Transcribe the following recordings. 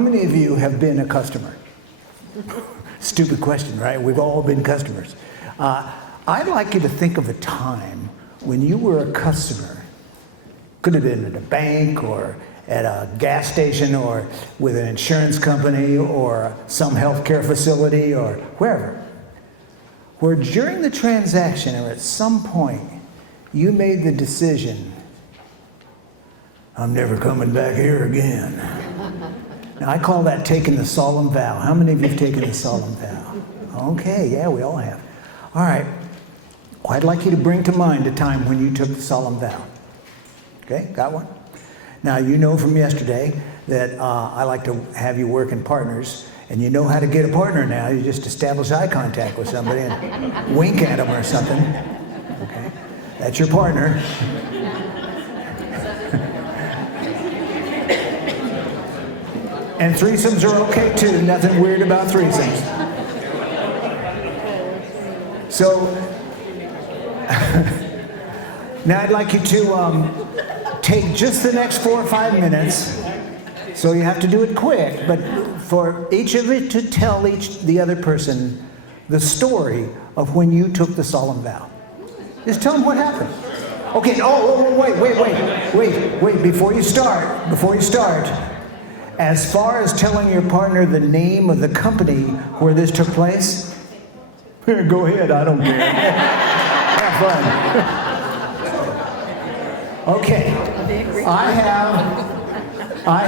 many of you have been a customer? Stupid question, right? We've all been customers. I'd like you to think of a time when you were a customer. Could have been at a bank or at a gas station or with an insurance company or some healthcare facility or wherever, where during the transaction or at some point you made the decision, I'm never coming back here again. Now I call that taking the solemn vow. How many of you have taken the solemn vow? Okay, yeah, we all have. All right, well, I'd like you to bring to mind a time when you took the solemn vow. Okay, got one? Now, you know from yesterday that I like to have you work in partners, and you know how to get a partner now. You just establish eye contact with somebody and wink at them or something. Okay, that's your partner. And threesomes are okay too, nothing weird about threesomes. So, now I'd like you to take just the next 4 or 5 minutes, so you have to do it quick, but for each of you to tell the other person the story of when you took the solemn vow. Just tell them what happened. Okay, wait, before you start, as far as telling your partner the name of the company where this took place, go ahead, I don't care. Have fun. Okay, I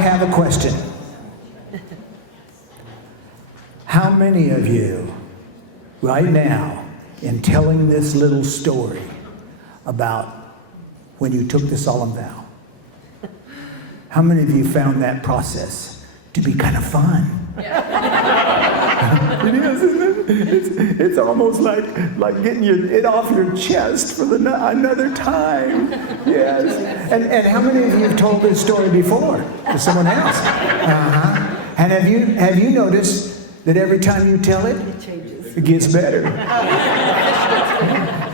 have a question. How many of you, right now, in telling this little story about when you took the solemn vow, how many of you found that process to be kind of fun? It is, isn't it? It's almost like getting it off your chest for another time. Yes. And how many of you have told this story before to someone else? And have you noticed that every time you tell it, it gets better?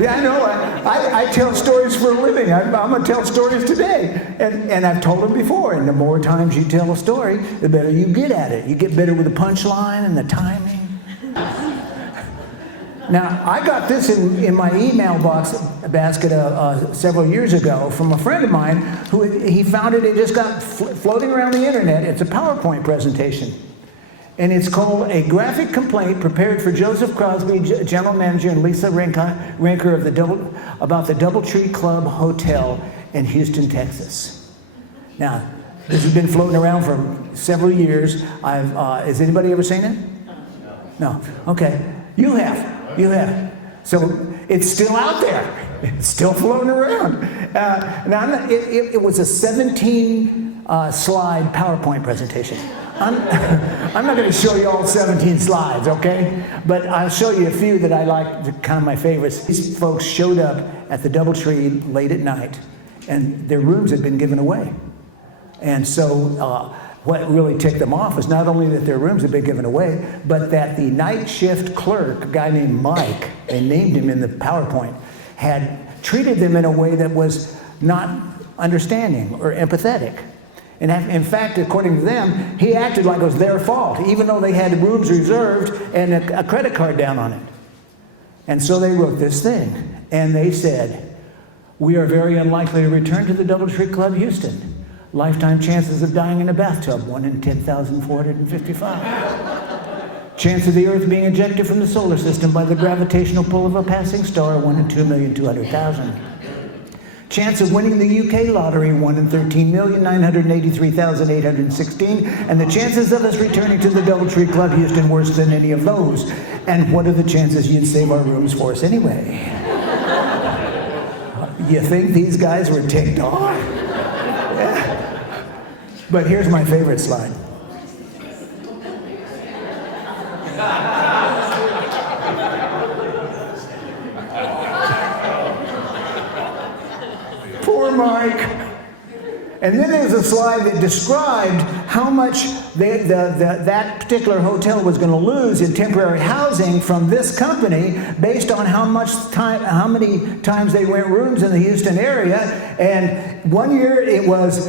Yeah, I know. I tell stories for a living. I'm going to tell stories today. And I've told them before. And the more times you tell a story, the better you get at it. You get better with the punchline and the timing. Now, I got this in my email basket several years ago from a friend of mine who he found it. It just got floating around the internet. It's a PowerPoint presentation. And it's called A Graphic Complaint Prepared for Joseph Crosby, General Manager, and Lisa Rinker about the DoubleTree Club Hotel in Houston, Texas. Now, this has been floating around for several years. Has anybody ever seen it? No. Okay. You have. So it's still out there. It's still floating around. Now, it was a 17-slide PowerPoint presentation. I'm not going to show you all 17 slides, okay? But I'll show you a few that I like, kind of my favorites. These folks showed up at the DoubleTree late at night, and their rooms had been given away. And so what really ticked them off was not only that their rooms had been given away, but that the night shift clerk, a guy named Mike, they named him in the PowerPoint, had treated them in a way that was not understanding or empathetic. And in fact, according to them, he acted like it was their fault, even though they had rooms reserved and a credit card down on it. And so they wrote this thing, and they said, "We are very unlikely to return to the DoubleTree Club Houston. Lifetime chances of dying in a bathtub, 1 in 10,455. Chance of the Earth being ejected from the solar system by the gravitational pull of a passing star, 1 in 2,200,000. Chance of winning the UK lottery, 1 in 13,983,816, and the chances of us returning to the DoubleTree Club Houston worse than any of those. And what are the chances you'd save our rooms for us anyway?" You think these guys were ticked off? Yeah. But here's my favorite slide. Poor Mike. And then there's a slide that described how much that particular hotel was going to lose in temporary housing from this company based on how many times they rent rooms in the Houston area. And one year it was,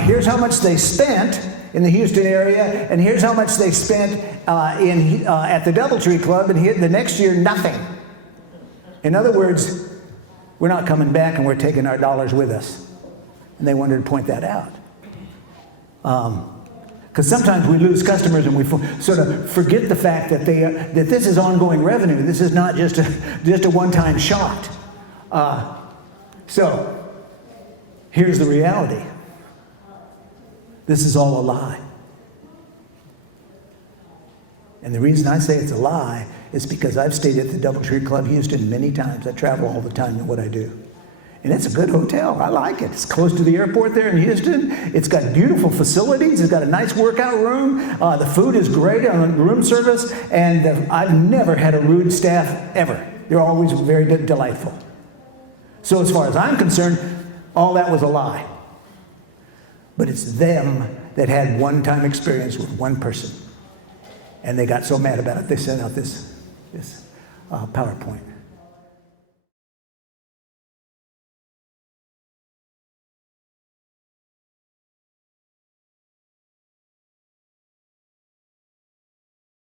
here's how much they spent, in the Houston area, and here's how much they spent at the DoubleTree Club, and the next year, nothing. In other words, we're not coming back and we're taking our dollars with us. And they wanted to point that out. Because sometimes we lose customers and we sort of forget the fact that that this is ongoing revenue. This is not just a one-time shot. So here's the reality. This is all a lie. And the reason I say it's a lie is because I've stayed at the DoubleTree Club Houston many times. I travel all the time in what I do. And it's a good hotel. I like it. It's close to the airport there in Houston. It's got beautiful facilities. It's got a nice workout room. The food is great on room service. And I've never had a rude staff ever. They're always very delightful. So as far as I'm concerned, all that was a lie. But it's them that had one-time experience with one person. And they got so mad about it, they sent out this PowerPoint.